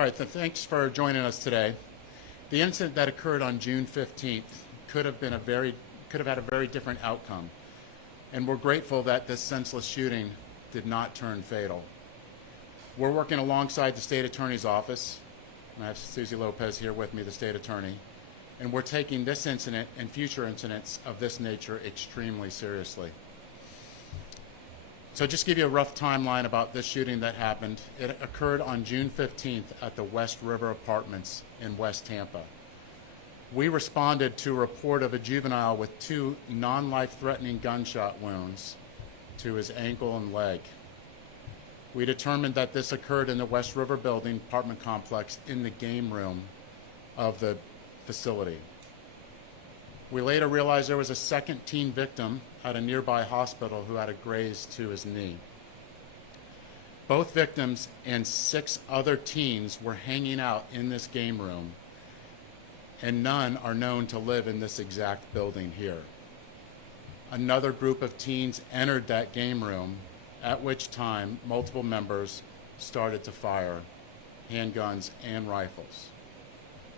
All right, thanks for joining us today. The incident that occurred on June 15th could have had a very different outcome, and we're grateful that this senseless shooting did not turn fatal. We're working alongside the state attorney's office, and I have Susie Lopez here with me, the state attorney, and we're taking this incident and future incidents of this nature extremely seriously. So just to give you a rough timeline about this shooting that happened, it occurred on June 15th at the West River Apartments in West Tampa. We responded to a report of a juvenile with 2 non-life-threatening gunshot wounds to his ankle and leg. We determined that this occurred in the West River Building apartment complex in the game room of the facility. We later realized there was a second teen victim at a nearby hospital who had a graze to his knee. Both victims and 6 other teens were hanging out in this game room, and none are known to live in this exact building here. Another group of teens entered that game room, at which time multiple members started to fire handguns and rifles.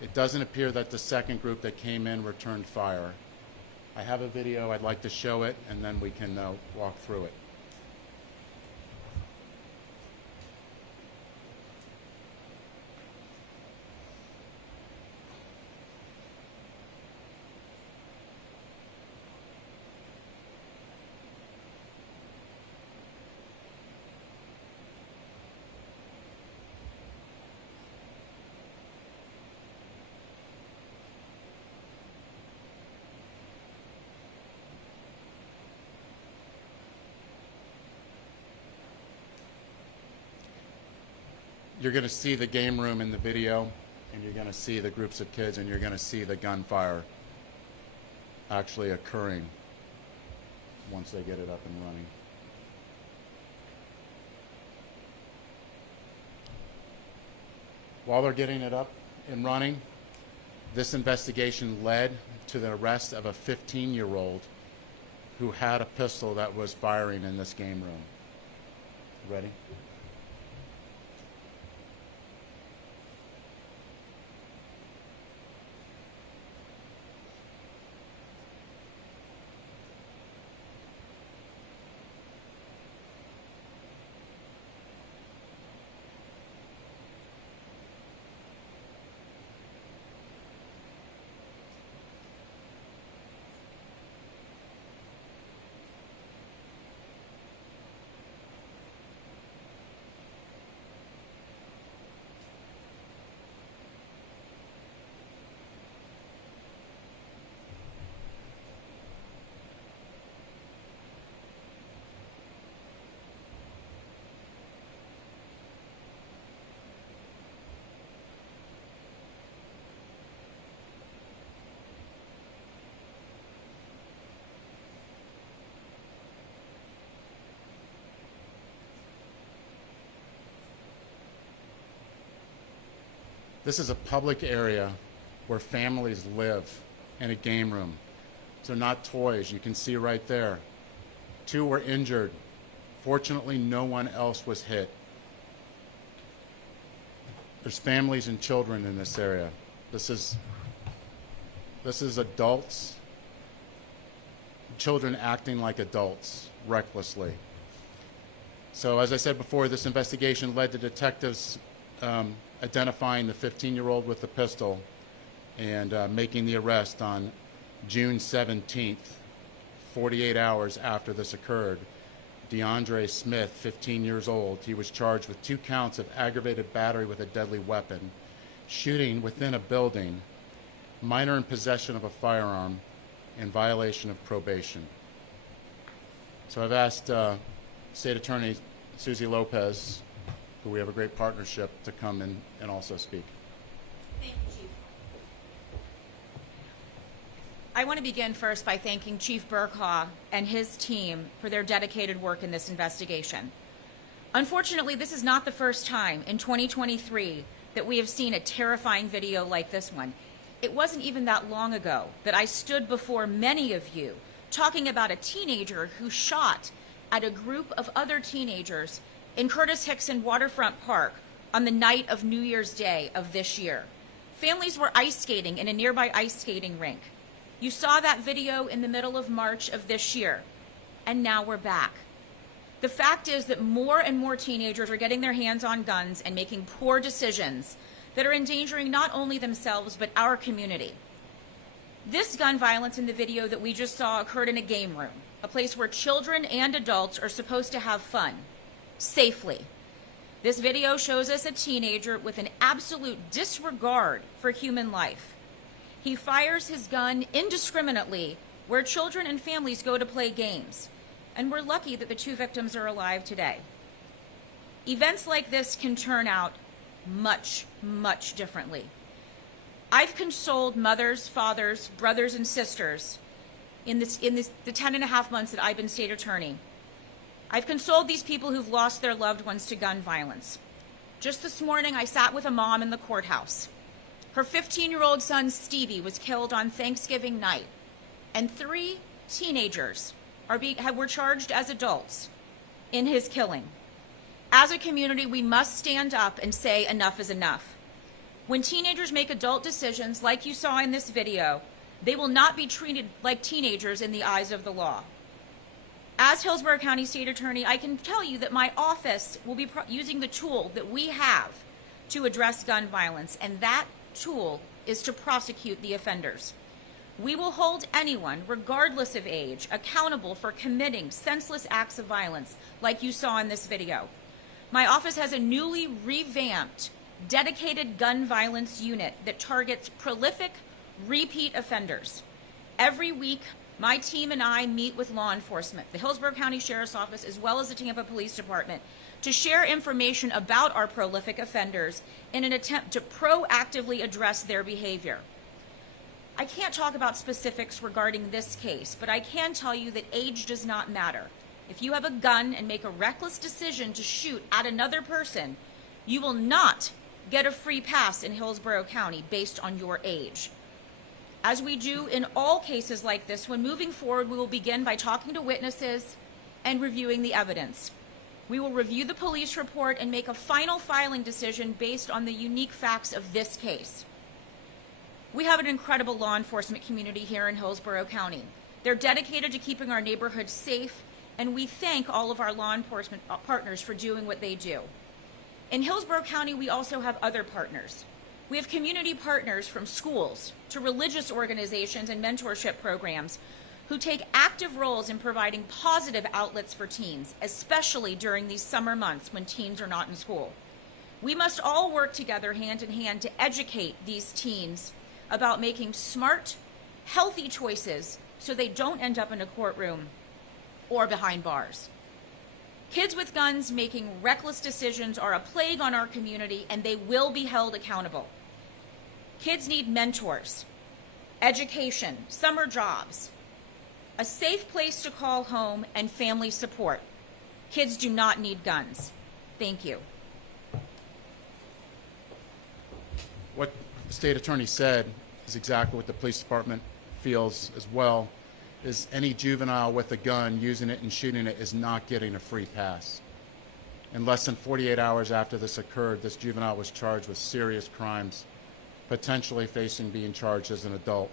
It doesn't appear that the second group that came in returned fire. I have a video, I'd like to show it, and then we can walk through it. You're going to see the game room in the video, and you're going to see the groups of kids, and you're going to see the gunfire actually occurring once they get it up and running. While they're getting it up and running, this investigation led to the arrest of a 15-year-old who had a pistol that was firing in this game room. Ready? This is a public area where families live in a game room. So not toys, you can see right there. 2 were injured. Fortunately, no one else was hit. There's families and children in this area. This is adults, children acting like adults recklessly. So as I said before, this investigation led to detectives identifying the 15-year-old with the pistol and making the arrest on June 17th, 48 hours after this occurred. DeAndre Smith, 15 years old, he was charged with 2 counts of aggravated battery with a deadly weapon, shooting within a building, minor in possession of a firearm, and violation of probation. So I've asked State Attorney Susie Lopez, who we have a great partnership, to come in and also speak. Thank you, Chief. I want to begin first by thanking Chief Burkhaw and his team for their dedicated work in this investigation. Unfortunately, this is not the first time in 2023 that we have seen a terrifying video like this one. It wasn't even that long ago that I stood before many of you talking about a teenager who shot at a group of other teenagers in Curtis Hickson Waterfront Park on the night of New Year's Day of this year. Families were ice skating in a nearby ice skating rink. You saw that video in the middle of March of this year, and now we're back. The fact is that more and more teenagers are getting their hands on guns and making poor decisions that are endangering not only themselves, but our community. This gun violence in the video that we just saw occurred in a game room, a place where children and adults are supposed to have fun, safely. This video shows us a teenager with an absolute disregard for human life. He fires his gun indiscriminately where children and families go to play games. And we're lucky that the two victims are alive today. Events like this can turn out much, much differently. I've consoled mothers, fathers, brothers, and sisters in the 10 and a half months that I've been state attorney. I've consoled these people who've lost their loved ones to gun violence. Just this morning, I sat with a mom in the courthouse. Her 15-year-old son, Stevie, was killed on Thanksgiving night, and 3 teenagers were charged as adults in his killing. As a community, we must stand up and say enough is enough. When teenagers make adult decisions, like you saw in this video, they will not be treated like teenagers in the eyes of the law. As Hillsborough County State Attorney, I can tell you that my office will be using the tool that we have to address gun violence, and that tool is to prosecute the offenders. We will hold anyone, regardless of age, accountable for committing senseless acts of violence like you saw in this video. My office has a newly revamped, dedicated gun violence unit that targets prolific, repeat offenders. Every week, my team and I meet with law enforcement, the Hillsborough County Sheriff's Office, as well as the Tampa Police Department, to share information about our prolific offenders in an attempt to proactively address their behavior. I can't talk about specifics regarding this case, but I can tell you that age does not matter. If you have a gun and make a reckless decision to shoot at another person, you will not get a free pass in Hillsborough County based on your age. As we do in all cases like this, when moving forward, we will begin by talking to witnesses and reviewing the evidence. We will review the police report and make a final filing decision based on the unique facts of this case. We have an incredible law enforcement community here in Hillsborough County. They're dedicated to keeping our neighborhoods safe, and we thank all of our law enforcement partners for doing what they do. In Hillsborough County, we also have other partners. We have community partners from schools to religious organizations and mentorship programs who take active roles in providing positive outlets for teens, especially during these summer months when teens are not in school. We must all work together hand in hand to educate these teens about making smart, healthy choices so they don't end up in a courtroom or behind bars. Kids with guns making reckless decisions are a plague on our community, and they will be held accountable. Kids need mentors, education, summer jobs, a safe place to call home, and family support. Kids do not need guns. Thank you. What the state attorney said is exactly what the police department feels as well, is any juvenile with a gun using it and shooting it is not getting a free pass. In less than 48 hours after this occurred, this juvenile was charged with serious crimes, potentially facing being charged as an adult.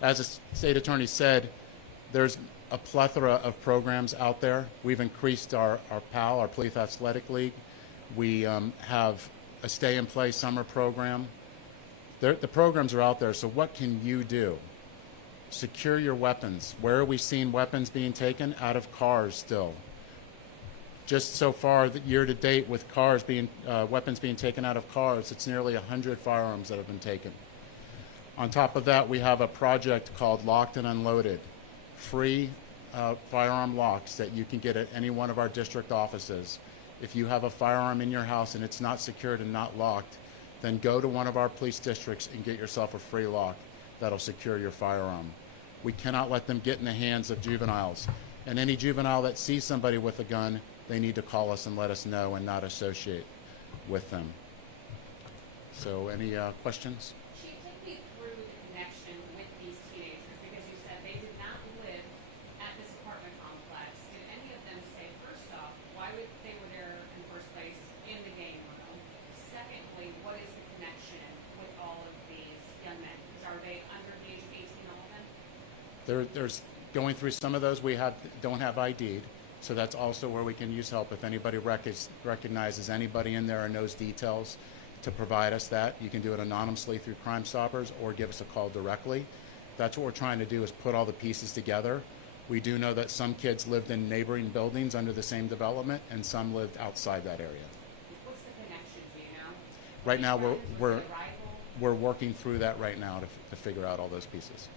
As the state attorney said, there's a plethora of programs out there. We've increased our PAL, our Police Athletic League. We have a stay-and-play summer program. The programs are out there, so what can you do? Secure your weapons. Where are we seeing weapons being taken? Out of cars still. Just so far, year to date, with cars being weapons being taken out of cars, it's nearly 100 firearms that have been taken. On top of that, we have a project called Locked and Unloaded, free firearm locks that you can get at any one of our district offices. If you have a firearm in your house and it's not secured and not locked, then go to one of our police districts and get yourself a free lock that'll secure your firearm. We cannot let them get in the hands of juveniles. And any juvenile that sees somebody with a gun, they need to call us and let us know and not associate with them. So any questions? Chief, take me through the connection with these teenagers, because you said they did not live at this apartment complex. Did any of them say, first off, why would they were there in the first place in the game room? There's going through some of those don't have ID'd, so that's also where we can use help. If anybody recognizes anybody in there or knows details, to provide us that. You can do it anonymously through Crime Stoppers or give us a call directly. That's what we're trying to do, is put all the pieces together. We do know that some kids lived in neighboring buildings under the same development, and some lived outside that area. What's the connection, do you know? Right now, Was it a rival? we're working through that right now to figure out all those pieces.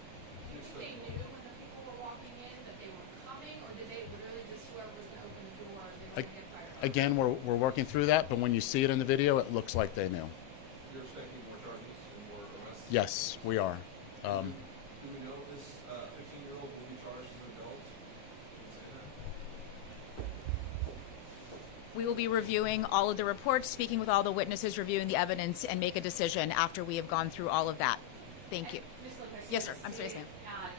They knew when the people were walking in that they were coming, or did they literally just whoever was going to open the door, they were going to get fired? Again, we're working through that, but when you see it in the video, it looks like they knew. You're expecting more charges and more arrests? Yes, we are. Do we know if this 15-year-old will be charged as an adult? Can you say that? We will be reviewing all of the reports, speaking with all the witnesses, reviewing the evidence, and make a decision after we have gone through all of that. Thank you. Ms. Lopez, Yes, you sir. had I'm sorry, stated,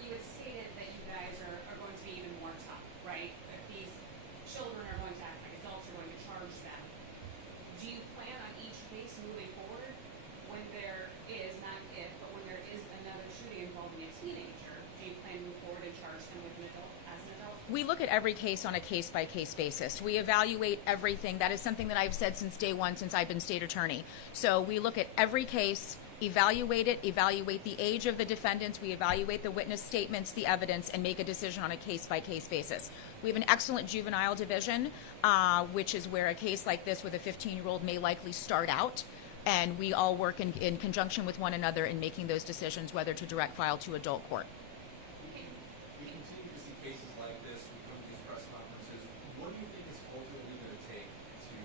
you had stated that you guys are going to be even more tough, right? That these children are going to act like adults, are going to charge them. Do you plan on each case moving forward when there is, not if, but when there is another shooting involving a teenager, do you plan to move forward and charge them with an adult, as an adult? We look at every case on a case-by-case basis. We evaluate everything. That is something that I've said since day one, since I've been state attorney. So we look at every case, evaluate it, evaluate the age of the defendants, we evaluate the witness statements, the evidence, and make a decision on a case-by-case basis. We have an excellent juvenile division, which is where a case like this with a 15-year-old may likely start out, and we all work in conjunction with one another in making those decisions, whether to direct file to adult court. We continue to see cases like this. We come to these press conferences. What do you think is ultimately going to take to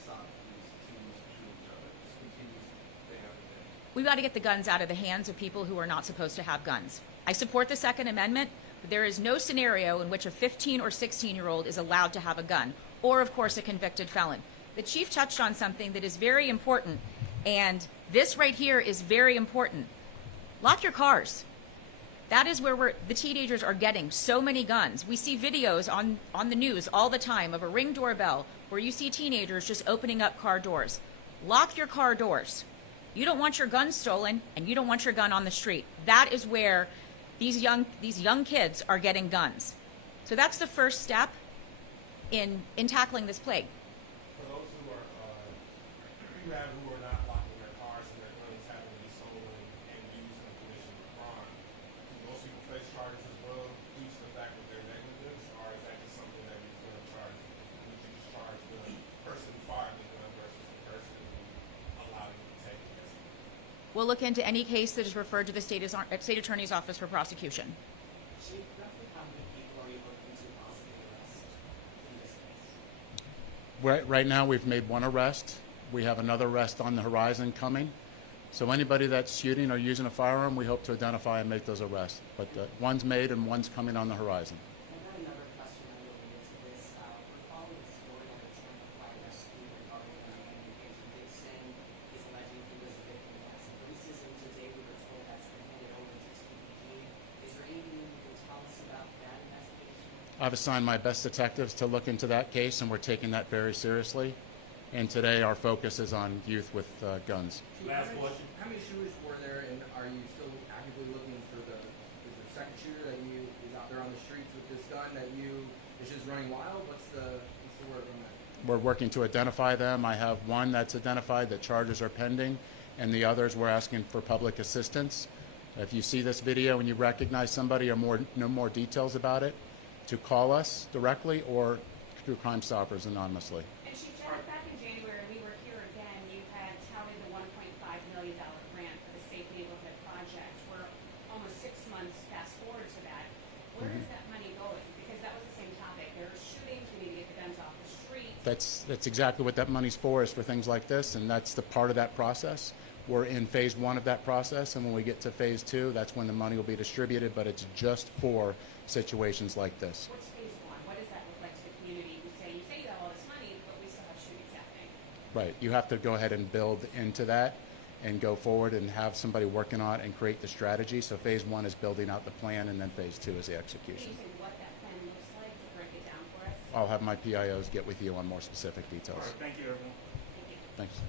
stop these teens from shooting each other? Just continues day after day. We've got to get the guns out of the hands of people who are not supposed to have guns. I support the Second Amendment, but there is no scenario in which a 15 or 16-year-old is allowed to have a gun, or, of course, a convicted felon. The chief touched on something that is very important, and this right here is very important. Lock your cars. That is where the teenagers are getting so many guns. We see videos on the news all the time of a Ring doorbell where you see teenagers just opening up car doors. Lock your car doors. You don't want your gun stolen, and you don't want your gun on the street. That is where these young kids are getting guns. So that's the first step in tackling this plague. For those who are not locking their cars and their guns having to be stolen and used in commission of crime, do those people face charges as well due to the fact that they're negligence, or is that just something that you're going to charge? Would you just charge the person who fired the gun versus the person who allowed it to be taken? We'll look into any case that is referred to the state attorney's office for prosecution. Chief, roughly how many people are you looking to possibly arrest in this case? Right now, we've made one arrest. We have another arrest on the horizon coming. So anybody that's shooting or using a firearm, we hope to identify and make those arrests. But one's made and one's coming on the horizon. I got another question unrelated to this. We're following a story on the Tampa Bay rescue regarding a man named Andrew Dixon. He's alleging he was a victim of massive racism. Today we were told that's been handed over to TPD. Is there anything you can tell us about that investigation? I've assigned my best detectives to look into that case, and we're taking that very seriously. And today our focus is on youth with guns. Last question. How many shooters were there, and are you still actively looking for the second shooter that is out there on the streets with this gun that is just running wild? What's the word on that? We're working to identify them. I have one that's identified, the charges are pending, and the others we're asking for public assistance. If you see this video and you recognize somebody or know more details about it, to call us directly or through Crime Stoppers anonymously. And Chief Janet, back in January, we were here again, you had touted the $1.5 million grant for the Safe Neighborhood Project. We're almost 6 months fast forward to that. Where is that money going? Because that was the same topic. There are shootings, we need to get the guns off the street. That's exactly what that money's for, is for things like this, and that's the part of that process. We're in phase 1 of that process, and when we get to phase 2, that's when the money will be distributed, but it's just for situations like this. What's phase 1? What does that look like to the community who say, you say you have all this money, but we still have shootings happening? Right. You have to go ahead and build into that and go forward and have somebody working on it and create the strategy. So phase 1 is building out the plan, and then phase 2 is the Can execution. you say what that plan looks like to break it down for us? I'll have my PIOs get with you on more specific details. Thank you, everyone. Thank you. Thanks.